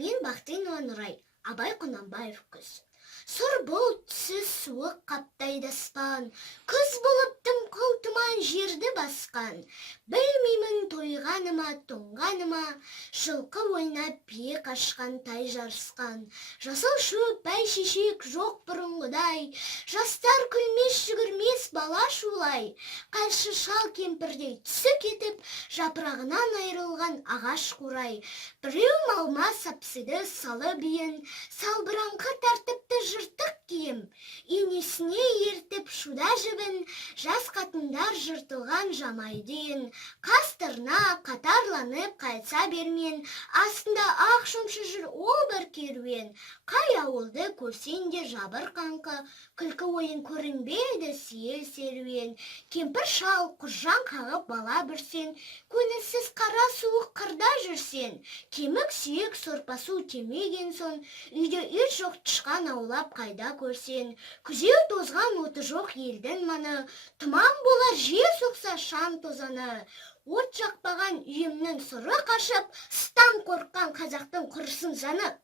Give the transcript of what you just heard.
Мен Бақтинова Нұрай, Абай Құнанбаев күз. Сұр бұлт түсі суық қаптайды аспан, күз болып тым тұман жерді басқан. Білмеймін тойғаныма, тоңғаныма, жылқы ойнап бие қашқан тай жарысқан. Жасыл шөп бәйшешек жоқ бұрынғыдай, жастар күлмес жүгірмес бала шулай. Қайшы шал кемпірдей түсі кетіп, жапырағынан айырылған ағаш қурай. Біреу малма сапсыды салы биін, салбыраңқы тартыпты жыртық киім. Енесіне ертіп шуда жібін, жас қатындар жыртылған жамай дейін. Қастырна қатарланып қайтса бермен, астында ақ шомшы жүр ол бір керуен. Қай ауылды көрсен де жабыр қаңқы, күлкі ойын көрінбейді сейіл серуен. Кемпір шал құржан қағып бала бүрсен, көңілсіз қара суық қырда жүрсен. Кемік сүйек сорпасу темеген сон, үйде ит жоқ тышқан аулап қайда көрсен. Күзеу тозған оты жоқ елдің маны, тұман болар жел соқса шам тозаны. От жақпаған үйімнің сұры қашып, стан қорыққан қазақтың құрысын жаны.